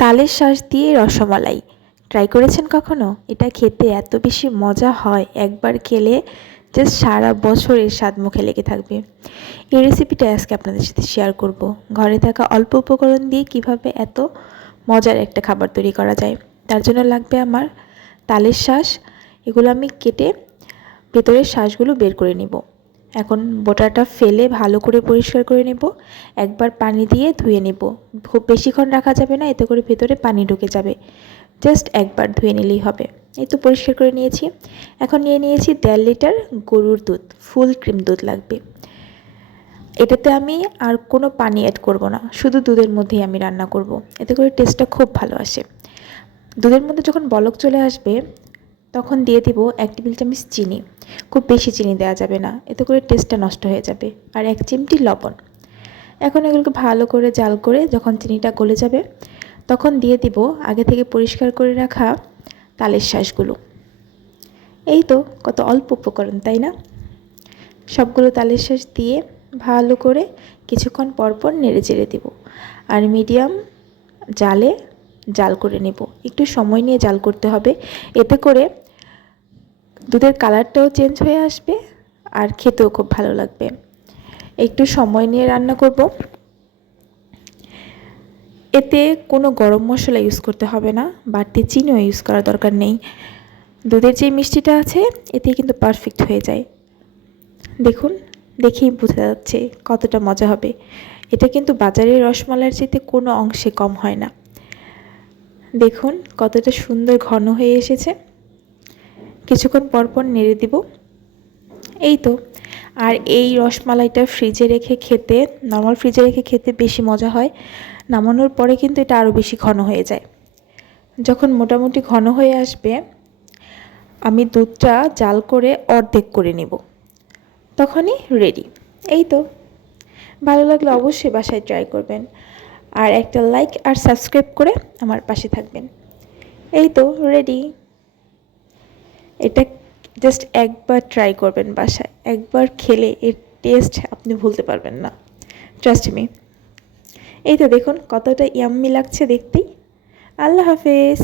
তালের শ্বাস দিয়ে রসমালাই। ট্রাই করেছেন কখনো? এটা খেতে এত বেশি মজা হয়, একবার খেলে জাস্ট সারা বছর এর স্বাদ মুখে লেগে থাকবে। এই রেসিপিটা আজকে আপনাদের সাথে শেয়ার করব। ঘরে থাকা অল্প উপকরণ দিয়ে কীভাবে এত মজার একটা খাবার তৈরি করা যায়, তার জন্য লাগবে আমার তালের শ্বাস। এগুলো আমি কেটে ভেতরের শ্বাসগুলো বের করে নিব। এখন বোটাটা ফেলে ভালো করে পরিষ্কার করে নেব। একবার পানি দিয়ে ধুয়ে নেব। খুব বেশিক্ষণ রাখা যাবে না, এতে করে ভেতরে পানি ঢুকে যাবে। জাস্ট একবার ধুয়ে নিলেই হবে। এই তো পরিষ্কার করে নিয়েছি। এখন নিয়ে নিয়েছি দেড় লিটার গরুর দুধ, ফুল ক্রিম দুধ লাগবে। এটাতে আমি আর কোনো পানি অ্যাড করব না, শুধু দুধের মধ্যেই আমি রান্না করব। এতে করে টেস্টটা খুব ভালো আসে। দুধের মধ্যে যখন বলক চলে আসবে তখন দিয়ে দিব এক টেবিল চামচ চিনি। খুব বেশি চিনি দেওয়া যাবে না, এতে করে টেস্টটা নষ্ট হয়ে যাবে। আর এক চিমটি লবণ। এখন এগুলোকে ভালো করে জাল করে যখন চিনিটা গলে যাবে, তখন দিয়ে দিব আগে থেকে পরিষ্কার করে রাখা তালের শ্বাসগুলো এই তো কত অল্প উপকরণ, তাই না? সবগুলো তালের শ্বাস দিয়ে ভালো করে কিছুক্ষণ পরপর নেড়ে চেড়ে দেব। আর মিডিয়াম জালে জাল করে নেব। একটু সময় নিয়ে জাল করতে হবে। এতে করে দুধের কালারটাও চেঞ্জ হয়ে আসবে আর খেতেও খুব ভালো লাগবে। একটু সময় নিয়ে রান্না করব। এতে কোনো গরম মশলা ইউজ করতে হবে না, বাড়তি চিনিও ইউজ করার দরকার নেই। দুধের যে মিষ্টিটা আছে এতে কিন্তু পারফেক্ট হয়ে যায়। দেখুন, দেখেই বোঝা যাচ্ছে কতটা মজা হবে। এটা কিন্তু বাজারের রসমালাইয়ের চাইতে কোনো অংশে কম হয় না। দেখুন, কতটা সুন্দর ঘন হয়ে এসেছে। কিছুক্ষণ পরপর নেড়ে দিব। এই তো। আর এই রসমালাইটা ফ্রিজে রেখে খেতে নর্মাল ফ্রিজে রেখে খেতে বেশি মজা হয়। নামানোর পরে কিন্তু এটা আরও বেশি ঘন হয়ে যায়। যখন মোটামুটি ঘন হয়ে আসবে, আমি দুধটা জাল করে অর্ধেক করে নেব। তখনই রেডি এই তো। ভালো লাগলে অবশ্যই বাসায় ট্রাই করবেন। আর একটা লাইক আর সাবস্ক্রাইব করে আমার পাশে থাকবেন। এই তো রেডি এটা জাস্ট একবার ট্রাই করবেন বাসায়। একবার খেলে এর টেস্ট আপনি ভুলতে পারবেন না। ট্রাস্ট মি এই তো দেখুন কতটা ইয়াম্মি লাগছে দেখতেই। আল্লাহ হাফেজ।